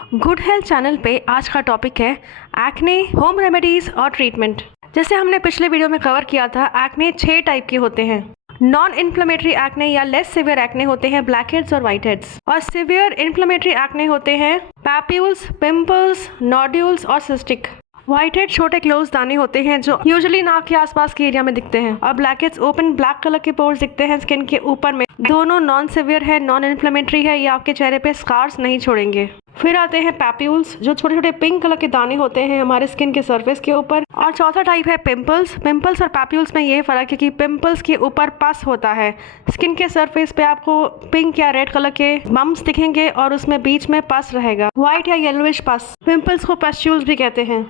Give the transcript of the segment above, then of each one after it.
Good health channel पे आज का टॉपिक है एक्ने, होम रेमेडीज और ट्रीटमेंट। जैसे हमने पिछले वीडियो में कवर किया था, एक्ने 6 टाइप के होते हैं। नॉन इन्फ्लेमेटरी एक्ने या लेस सिवियर एक्ने होते हैं ब्लैक हेड्स और वाइट हेड्स, और सिवियर इन्फ्लेमेटरी एक्ने होते हैं पैप्यूल्स, पिंपल्स, नोड्यूल्स और सिस्टिक। व्हाइट हेड छोटे क्लोज दाने होते हैं जो यूजुअली नाक के आसपास के एरिया में दिखते हैं, और black heads open black colour के पोर्स दिखते हैं स्किन के ऊपर में। दोनों नॉन सिवियर है, नॉन इन्फ्लेमेटरी है, ये आपके चेहरे पे स्कार्स नहीं छोड़ेंगे। फिर आते हैं पैप्यूल्स, जो छोटे छोटे पिंक कलर के दाने होते हैं हमारे स्किन के सरफेस के ऊपर। और चौथा टाइप है पिंपल्स। पिंपल्स और पैप्यूल्स में ये फर्क है कि पिंपल्स के ऊपर पस होता है, स्किन के सरफेस पे आपको पिंक या रेड कलर के बम्प्स दिखेंगे और उसमें बीच में पस रहेगा, व्हाइट या येलोइश पस। पिंपल्स को पस्ट्यूल्स भी कहते हैं।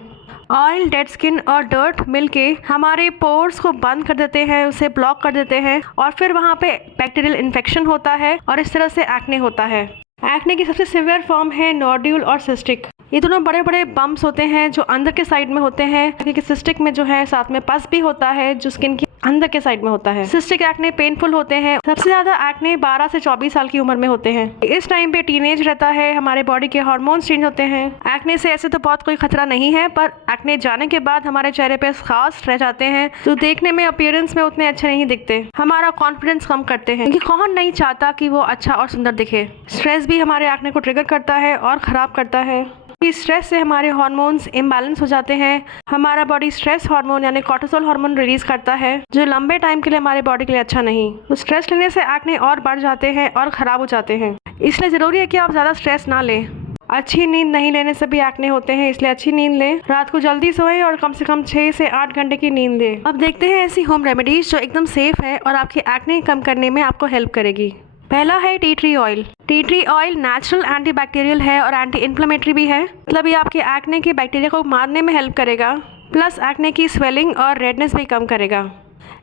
ऑयल, डेड स्किन और डर्ट मिलके हमारे पोर्स को बंद कर देते हैं, उसे ब्लॉक कर देते हैं, और फिर वहाँ पे बैक्टीरियल इन्फेक्शन होता है और इस तरह से एक्ने होता है। एक्ने की सबसे सिवियर फॉर्म है नोड्यूल और सिस्टिक। ये दोनों बड़े बड़े बम्प्स होते हैं जो अंदर के साइड में होते हैं, क्योंकि सिस्टिक में जो है साथ में पस भी होता है जो स्किन की अंदर के साइड में होता है। सिस्टिक एक्ने पेनफुल होते हैं। सबसे ज्यादा एक्ने 12 से 24 साल की उम्र में होते हैं। इस टाइम पे टीनेज रहता है, हमारे बॉडी के हार्मोन्स चेंज होते हैं। एक्ने से ऐसे तो बहुत कोई खतरा नहीं है, पर एक्ने जाने के बाद हमारे चेहरे पे स्कार्स रह जाते हैं जो देखने में अपीयरेंस में उतने अच्छे नहीं दिखते, हमारा कॉन्फिडेंस कम करते हैं, क्योंकि कौन नहीं चाहता कि वो अच्छा और सुंदर दिखे। स्ट्रेस भी हमारे एक्ने को ट्रिगर करता है और खराब करता है। इस स्ट्रेस से हमारे हार्मोन्स इम्बैलेंस हो जाते हैं। हमारा बॉडी स्ट्रेस हार्मोन यानी कॉर्टिसोल हार्मोन रिलीज करता है, जो लंबे टाइम के लिए हमारे बॉडी के लिए अच्छा नहीं। तो स्ट्रेस लेने से एक्ने और बढ़ जाते हैं और खराब हो जाते हैं। इसलिए ज़रूरी है कि आप ज़्यादा स्ट्रेस ना लें। अच्छी नींद नहीं लेने से भी एक्ने होते हैं, इसलिए अच्छी नींद लें। रात को जल्दी सोएं और कम से कम 6 से 8 घंटे की नींद लें। अब देखते हैं ऐसी होम रेमेडीज जो एकदम सेफ है और आपकी एक्ने कम करने में आपको हेल्प करेगी। पहला है tea tree oil. Tea tree oil natural antibacterial है और एंटी इन्फ्लेमेटरी भी है, मतलब ये आपके एक्ने के बैक्टीरिया को मारने में हेल्प करेगा, प्लस एक्ने की स्वेलिंग और रेडनेस भी कम करेगा।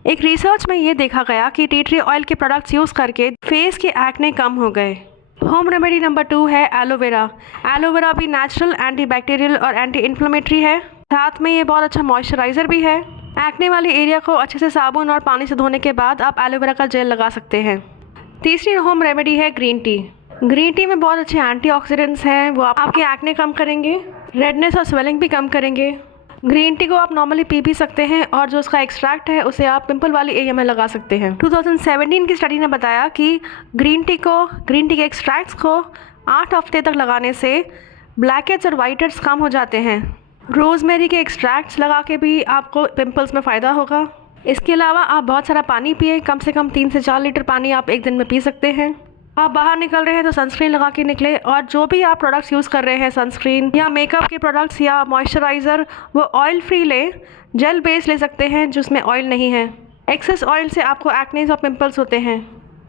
एक रिसर्च में ये देखा गया कि टी ट्री ऑयल के प्रोडक्ट्स यूज़ करके फेस के एक्ने कम हो गए। होम रेमेडी नंबर 2 है एलोवेरा। एलोवेरा भी नेचुरल एंटीबैक्टीरियल और एंटी इन्फ्लेमेटरी है, साथ में ये बहुत अच्छा मॉइस्चराइजर भी है। एक्ने वाले एरिया को अच्छे से साबुन और पानी से धोने के बाद आप एलोवेरा का जेल लगा सकते हैं। तीसरी होम रेमेडी है ग्रीन टी। ग्रीन टी में बहुत अच्छे एंटीऑक्सीडेंट्स हैं, वो आपके एक्ने कम करेंगे, रेडनेस और स्वेलिंग भी कम करेंगे। ग्रीन टी को आप नॉर्मली पी भी सकते हैं, और जो उसका एक्सट्रैक्ट है उसे आप पिंपल वाली एरिया में लगा सकते हैं। 2017 की स्टडी ने बताया कि ग्रीन टी के एक्सट्रैक्ट्स को 8 हफ्ते तक लगाने से ब्लैक हेड्स और वाइट हेड्स कम हो जाते हैं। रोजमेरी के एक्सट्रैक्ट्स लगा के भी आपको पिंपल्स में फ़ायदा होगा। इसके अलावा आप बहुत सारा पानी पिए, कम से कम 3 से 4 लीटर पानी आप एक दिन में पी सकते हैं। आप बाहर निकल रहे हैं तो सनस्क्रीन लगा के निकले, और जो भी आप प्रोडक्ट्स यूज़ कर रहे हैं, सनस्क्रीन या मेकअप के प्रोडक्ट्स या मॉइस्चराइज़र, वो ऑयल फ्री लें। जेल बेस ले सकते हैं जिसमें ऑयल नहीं है। एक्सेस ऑयल से आपको एक्नेज और पिंपल्स होते हैं।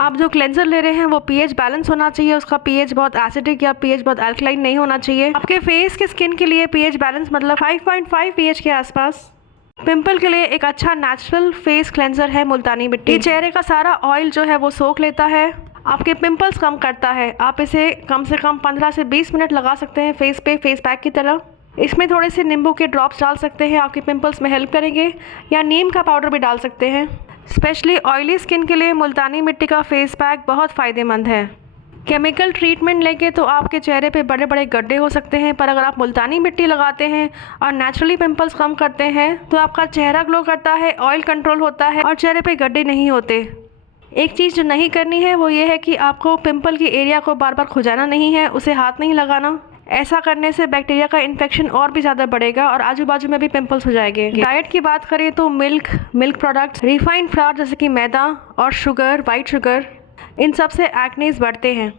आप जो क्लेंजर ले रहे हैं वो पीएच बैलेंस होना चाहिए, उसका पीएच बहुत एसिडिक या पीएच बहुत अल्कलाइन नहीं होना चाहिए। आपके फेस के स्किन के लिए पीएच बैलेंस मतलब 5.5 पीएच के आसपास। पिंपल के लिए एक अच्छा नेचुरल फेस क्लेंजर है मुल्तानी मिट्टी। चेहरे का सारा ऑयल जो है वो सोख लेता है, आपके पिंपल्स कम करता है। आप इसे कम से कम 15 से 20 मिनट लगा सकते हैं फेस पे, फेस पैक की तरह। इसमें थोड़े से नींबू के ड्रॉप्स डाल सकते हैं, आपके पिंपल्स में हेल्प करेंगे, या नीम का पाउडर भी डाल सकते हैं। स्पेशली ऑयली स्किन के लिए मुल्तानी मिट्टी का फेस पैक बहुत फ़ायदेमंद है। केमिकल ट्रीटमेंट लेके तो आपके चेहरे पे बड़े बड़े गड्ढे हो सकते हैं, पर अगर आप मुल्तानी मिट्टी लगाते हैं और नेचुरली पिंपल्स कम करते हैं तो आपका चेहरा ग्लो करता है, ऑयल कंट्रोल होता है और चेहरे पे गड्ढे नहीं होते। एक चीज़ जो नहीं करनी है वो ये है कि आपको पिंपल की एरिया को बार बार खुजाना नहीं है, उसे हाथ नहीं लगाना। ऐसा करने से बैक्टीरिया का इन्फेक्शन और भी ज़्यादा बढ़ेगा और आजू बाजू में भी पिंपल्स हो जाएंगे। डाइट की बात करें तो मिल्क प्रोडक्ट्स, रिफाइंड फ्लावर जैसे कि मैदा और शुगर, वाइट शुगर, इन सब से एक्नेस बढ़ते हैं,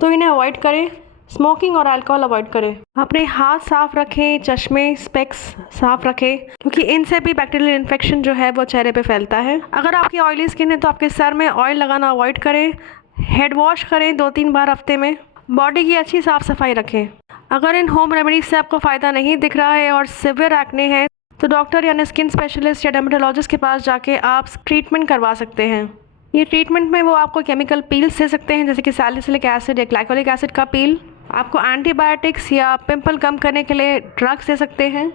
तो इन्हें अवॉइड करें। स्मोकिंग और अल्कोहल अवॉइड करें। अपने हाथ साफ रखें, चश्मे, स्पेक्स साफ रखें, क्योंकि इनसे भी बैक्टीरियल इन्फेक्शन जो है वो चेहरे पे फैलता है। अगर आपकी ऑयली स्किन है तो आपके सर में ऑयल लगाना अवॉइड करें। हेड वॉश करें 2-3 बार हफ्ते में। बॉडी की अच्छी साफ सफाई रखें। अगर इन होम रेमेडीज से आपको फ़ायदा नहीं दिख रहा है और सिवियर एक्ने है तो डॉक्टर यानी स्किन स्पेशलिस्ट या डर्मेटोलॉजिस्ट के पास जाके आप ट्रीटमेंट करवा सकते हैं। ये ट्रीटमेंट में वो आपको केमिकल पील्स दे सकते हैं, जैसे कि सैलिसिलिक एसिड या ग्लाइकोलिक एसिड का पील। आपको एंटीबायोटिक्स या पिंपल कम करने के लिए ड्रग्स दे सकते हैं,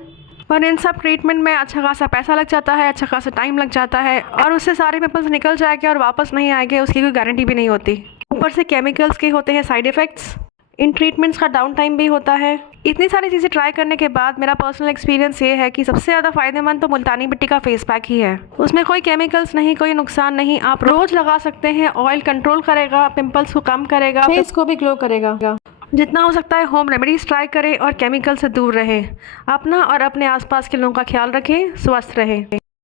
पर इन सब ट्रीटमेंट में अच्छा खासा पैसा लग जाता है, अच्छा खासा टाइम लग जाता है, और उससे सारे पिंपल्स निकल जाएंगे और वापस नहीं आएंगे उसकी कोई गारंटी भी नहीं होती। ऊपर से केमिकल्स के होते हैं साइड इफ़ेक्ट्स। इन ट्रीटमेंट्स का डाउन टाइम भी होता है। इतनी सारी चीज़ें ट्राई करने के बाद मेरा पर्सनल एक्सपीरियंस ये है कि सबसे ज़्यादा फायदेमंद तो मुल्तानी मिट्टी का फेस पैक ही है। उसमें कोई केमिकल्स नहीं, कोई नुकसान नहीं, आप रोज लगा सकते हैं। ऑयल कंट्रोल करेगा, पिंपल्स को कम करेगा, फेस को भी ग्लो करेगा। जितना हो सकता है होम रेमेडीज ट्राई करें और केमिकल से दूर रहें। अपना और अपने आसपास के लोगों का ख्याल रखें। स्वस्थ रहें।